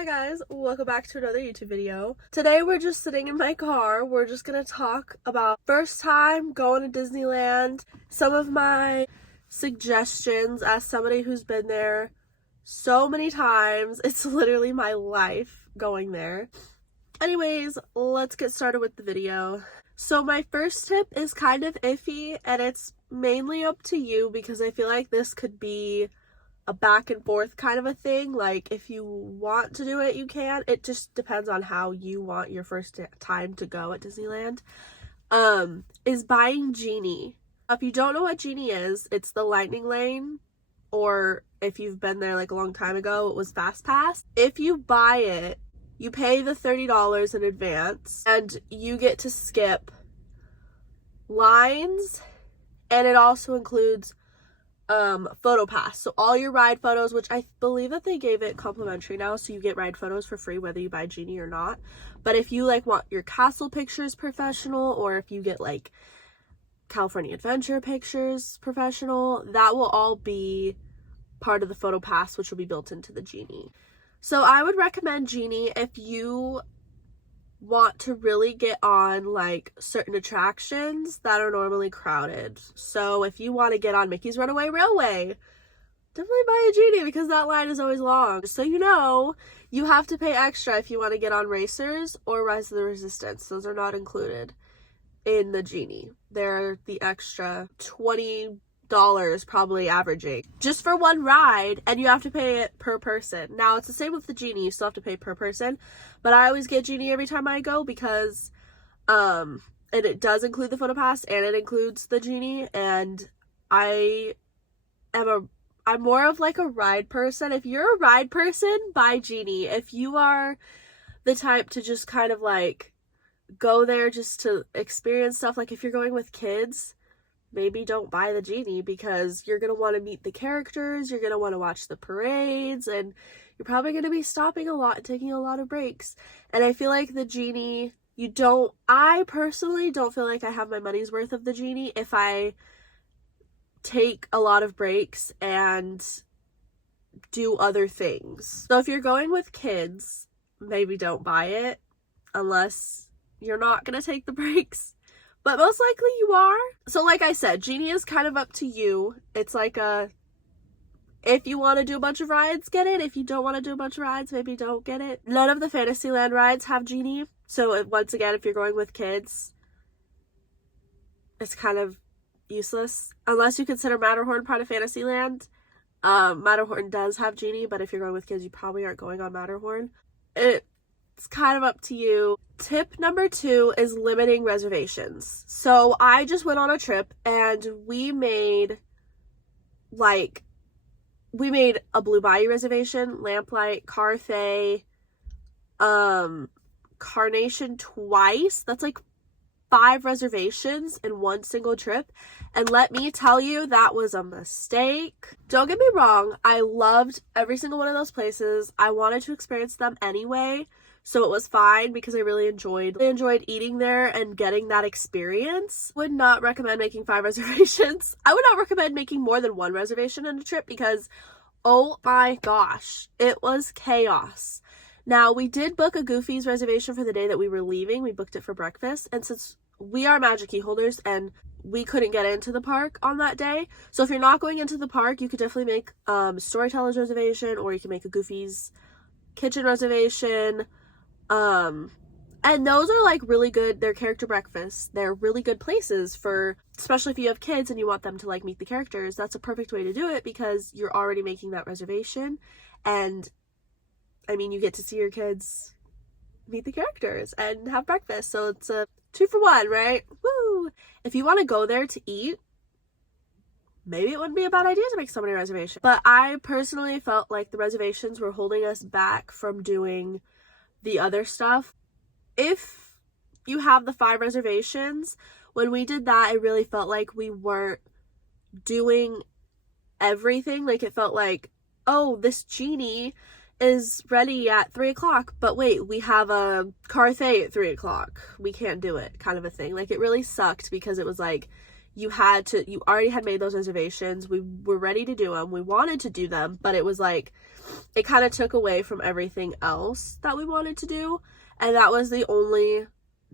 Hi guys, welcome back to another YouTube video. Today we're just sitting in my car. We're just gonna talk about first time going to Disneyland, some of my suggestions as somebody who's been there so many times. It's literally my life going there. Anyways, let's get started with the video. So my first tip is kind of iffy and it's mainly up to you because I feel like this could be a back and forth kind of a thing. Like if you want to do it, you can. It just depends on how you want your first time to go at Disneyland. Is buying Genie. If you don't know what Genie is, it's the Lightning Lane, or if you've been there like a long time ago, it was Fast Pass. If you buy it, you pay the $30 in advance and you get to skip lines, and it also includes photo pass. So all your ride photos, which I believe that they gave it complimentary now, so you get ride photos for free whether you buy Genie or not. But if you like want your castle pictures professional, or if you get like California Adventure pictures professional, that will all be part of the photo pass, which will be built into the Genie. So I would recommend Genie if you want to really get on like certain attractions that are normally crowded. So if you want to get on Mickey's Runaway Railway, definitely buy a Genie because that line is always long. So you have to pay extra if you want to get on Racers or Rise of the Resistance. Those are not included in the Genie. They're the extra $20 probably averaging just for one ride, and you have to pay it per person. Now it's the same with the Genie, you still have to pay per person, but I always get Genie every time I go because and it does include the photo pass and it includes the Genie, and I'm more of like a ride person. If you're a ride person, buy Genie. If you are the type to just kind of like go there just to experience stuff, like if you're going with kids, maybe don't buy the Genie because you're going to want to meet the characters, you're going to want to watch the parades, and you're probably going to be stopping a lot and taking a lot of breaks. And I feel like the Genie, I personally don't feel like I have my money's worth of the Genie if I take a lot of breaks and do other things. So if you're going with kids, maybe don't buy it unless you're not going to take the breaks. But most likely you are. So like I said, Genie is kind of up to you. It's like if you want to do a bunch of rides, get it. If you don't want to do a bunch of rides, maybe don't get it. None of the Fantasyland rides have Genie. So once again, if you're going with kids, it's kind of useless. Unless you consider Matterhorn part of Fantasyland. Matterhorn does have Genie, but if you're going with kids, you probably aren't going on Matterhorn. It's kind of up to you. Tip number 2 is limiting reservations. So I just went on a trip and we made a Blue Bayou reservation, Lamplight, Carthay, Carnation twice. That's like 5 reservations in one single trip. And let me tell you, that was a mistake. Don't get me wrong, I loved every single one of those places. I wanted to experience them anyway. So it was fine because I really enjoyed eating there and getting that experience. Would not recommend making 5 reservations. I would not recommend making more than 1 reservation in a trip because, oh my gosh, it was chaos. Now, we did book a Goofy's reservation for the day that we were leaving. We booked it for breakfast. And since we are Magic Key holders and we couldn't get into the park on that day, so if you're not going into the park, you could definitely make Storyteller's reservation, or you can make a Goofy's Kitchen reservation. And those are like really good. They're character breakfasts. They're really good places for, especially if you have kids and you want them to like meet the characters. That's a perfect way to do it because you're already making that reservation. And I mean, you get to see your kids meet the characters and have breakfast. So it's a 2 for 1, right? Woo! If you want to go there to eat, maybe it wouldn't be a bad idea to make so many reservations. But I personally felt like the reservations were holding us back from doing the other stuff. If you have the 5 reservations, when we did that, I really felt like we weren't doing everything. Like it felt like, oh, this Genie is ready at 3 o'clock, but wait, we have a Carthay at 3 o'clock. We can't do it, kind of a thing. Like it really sucked because it was like you already had made those reservations. We were ready to do them. We wanted to do them, but it was like, it kind of took away from everything else that we wanted to do. And that was the only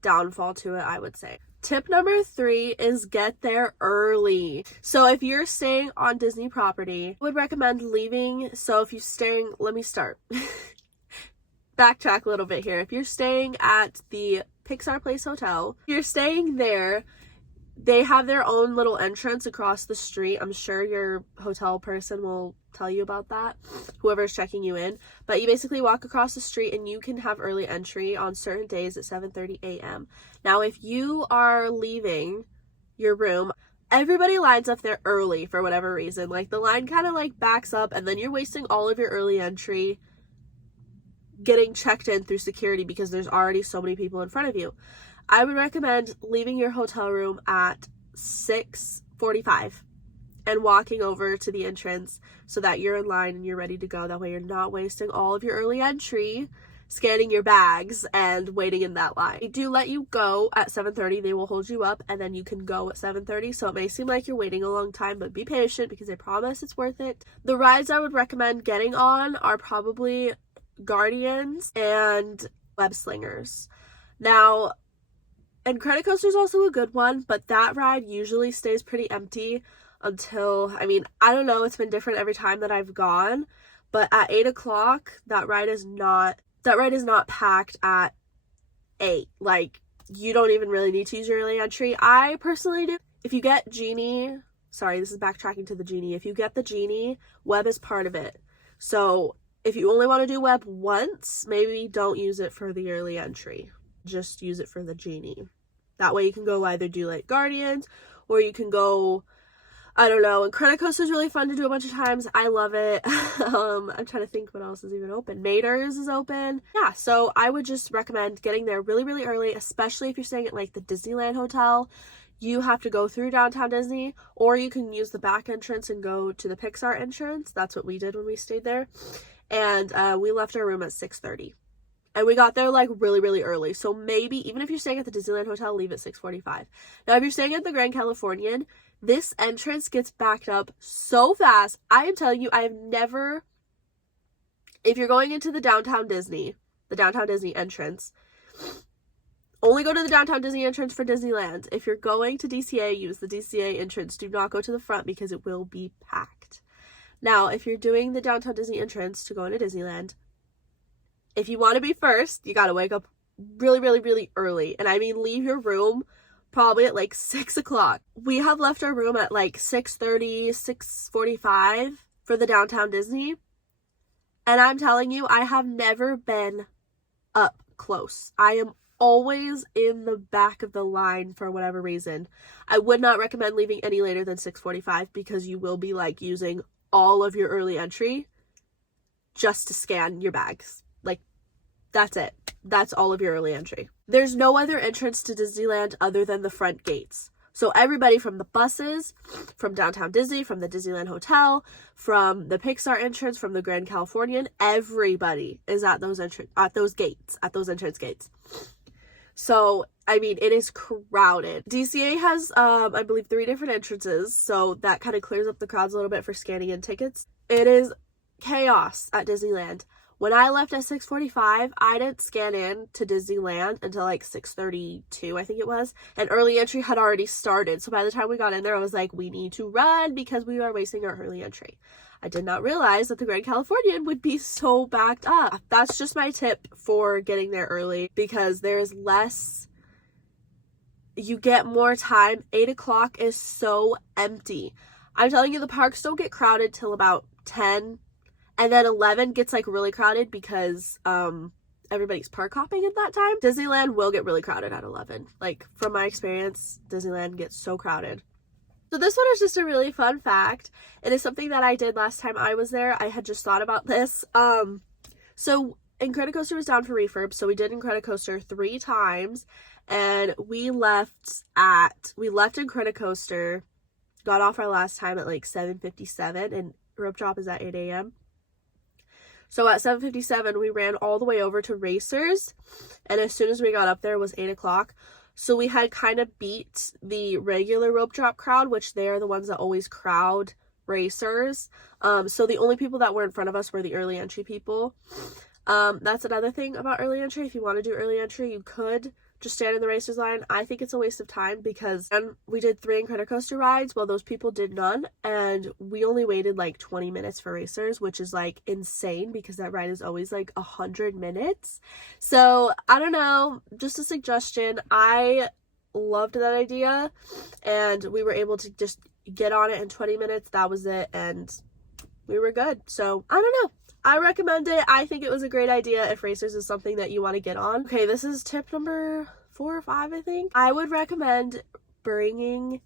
downfall to it, I would say. Tip number 3 is get there early. So if you're staying on Disney property, I would recommend leaving. So if you're staying, let me start. Backtrack a little bit here. If you're staying at the Pixar Place Hotel, you're staying there, they have their own little entrance across the street. I'm sure your hotel person will tell you about that, whoever's checking you in. But you basically walk across the street and you can have early entry on certain days at 7:30 a.m. Now, if you are leaving your room, everybody lines up there early for whatever reason. Like, the line kind of like backs up, and then you're wasting all of your early entry getting checked in through security because there's already so many people in front of you. I would recommend leaving your hotel room at 6:45 and walking over to the entrance so that you're in line and you're ready to go. That way you're not wasting all of your early entry scanning your bags and waiting in that line. They do let you go at 7:30. They will hold you up and then you can go at 7:30. So it may seem like you're waiting a long time, but be patient because I promise it's worth it. The rides I would recommend getting on are probably Guardians and Web Slingers. Now, and Credit Coaster is also a good one, but that ride usually stays pretty empty until, I mean, I don't know, it's been different every time that I've gone, but at 8 o'clock, that ride is not packed at 8. Like, you don't even really need to use your early entry. I personally do. If you get Genie, sorry, this is backtracking to the Genie. If you get the Genie, Web is part of it. So if you only want to do Web once, maybe don't use it for the early entry. Just use it for the Genie. That way you can go either do like Guardians, or you can go, I don't know. And Credit Coaster is really fun to do a bunch of times. I love it. I'm trying to think what else is even open. Mater's is open. Yeah, so I would just recommend getting there really, really early, especially if you're staying at like the Disneyland hotel. You have to go through downtown Disney, or you can use the back entrance and go to the Pixar entrance. That's what we did when we stayed there. And we left our room at 6:30. And we got there like really, really early. So maybe even if you're staying at the Disneyland hotel, leave at 6:45. Now, if you're staying at the Grand Californian, this entrance gets backed up so fast. I am telling you, if you're going into the downtown Disney entrance, only go to the downtown Disney entrance for Disneyland. If you're going to DCA, use the DCA entrance. Do not go to the front because it will be packed. Now, if you're doing the downtown Disney entrance to go into Disneyland, if you want to be first, you got to wake up really, really, really early. And I mean, leave your room probably at like 6 o'clock. We have left our room at like 6:30, 6:45 for the downtown Disney. And I'm telling you, I have never been up close. I am always in the back of the line for whatever reason. I would not recommend leaving any later than 6:45 because you will be like using all of your early entry just to scan your bags. Like, that's it. That's all of your early entry. There's no other entrance to Disneyland other than the front gates. So everybody from the buses, from downtown Disney, from the Disneyland Hotel, from the Pixar entrance, from the Grand Californian, everybody is at those entrance gates. So, I mean, it is crowded. DCA has, I believe, 3 different entrances, so that kind of clears up the crowds a little bit for scanning in tickets. It is chaos at Disneyland. When I left at 6:45, I didn't scan in to Disneyland until like 6:32, I think it was. And early entry had already started. So by the time we got in there, I was like, we need to run because we are wasting our early entry. I did not realize that the Grand Californian would be so backed up. That's just my tip for getting there early because there's less, you get more time. 8 o'clock is so empty. I'm telling you, the parks don't get crowded till about 10. And then 11 gets like really crowded because everybody's park hopping at that time. Disneyland will get really crowded at 11. Like, from my experience, Disneyland gets so crowded. So this one is just a really fun fact. It is something that I did last time I was there. I had just thought about this. So Incredicoaster was down for refurb. So we did Incredicoaster 3 times. And we left Incredicoaster, got off our last time at like 7:57. And rope drop is at 8 a.m. So at 7:57, we ran all the way over to Racers, and as soon as we got up there, it was 8 o'clock. So we had kind of beat the regular rope drop crowd, which they are the ones that always crowd racers. So the only people that were in front of us were the early entry people. That's another thing about early entry. If you want to do early entry, you could just stand in the racers line. I think it's a waste of time because we did 3 Incredicoaster rides while those people did none, and we only waited like 20 minutes for racers, which is like insane because that ride is always like 100 minutes. So I don't know, just a suggestion. I loved that idea, and we were able to just get on it in 20 minutes. That was it, and we were good. So I don't know, I recommend it. I think it was a great idea if racers is something that you want to get on. Okay, this is tip number 4 or 5, I think. I would recommend bringing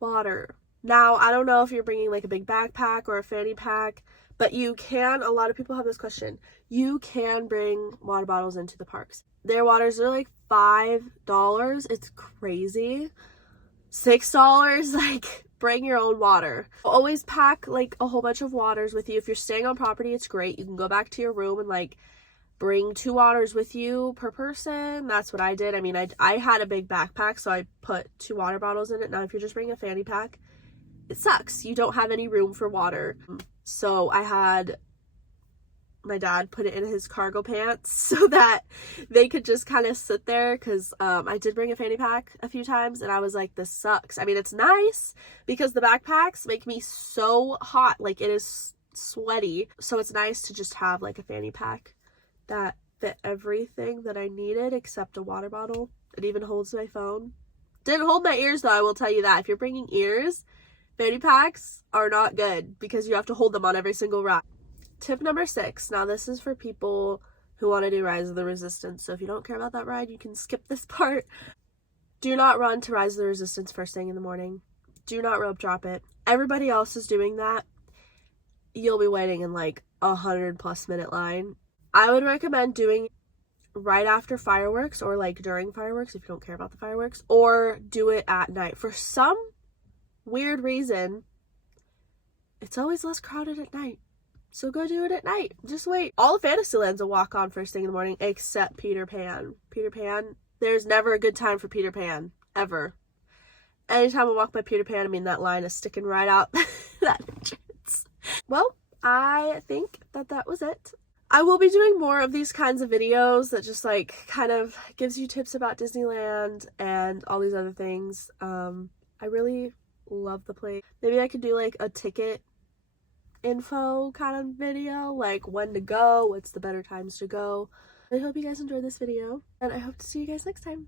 water. Now, I don't know if you're bringing like a big backpack or a fanny pack, but you can, a lot of people have this question, you can bring water bottles into the parks. Their waters are like $5. It's crazy. $6, like, bring your own water. Always pack like a whole bunch of waters with you. If you're staying on property, it's great. You can go back to your room and like bring 2 waters with you per person. That's what I did. I mean, I had a big backpack, so I put 2 water bottles in it. Now, if you're just bringing a fanny pack, it sucks. You don't have any room for water. So I had my dad put it in his cargo pants so that they could just kind of sit there, because I did bring a fanny pack a few times and I was like, this sucks. I mean, it's nice because the backpacks make me so hot, like it is sweaty, so it's nice to just have like a fanny pack that fit everything that I needed except a water bottle. It even holds my phone. Didn't hold my ears though, I will tell you that. If you're bringing ears, fanny packs are not good because you have to hold them on every single ride. Tip number 6. Now this is for people who want to do Rise of the Resistance. So if you don't care about that ride, you can skip this part. Do not run to Rise of the Resistance first thing in the morning. Do not rope drop it. Everybody else is doing that. You'll be waiting in like 100+ minute line. I would recommend doing right after fireworks or like during fireworks if you don't care about the fireworks, or do it at night. For some weird reason, it's always less crowded at night. So go do it at night. Just wait. All the Fantasylands will walk on first thing in the morning except Peter Pan. Peter Pan, there's never a good time for Peter Pan. Ever. Anytime I walk by Peter Pan, I mean, that line is sticking right out that entrance. Well, I think that was it. I will be doing more of these kinds of videos that just like kind of gives you tips about Disneyland and all these other things. I really love the place. Maybe I could do like a ticket info kind of video, like when to go, what's the better times to go. I hope you guys enjoyed this video, and I hope to see you guys next time.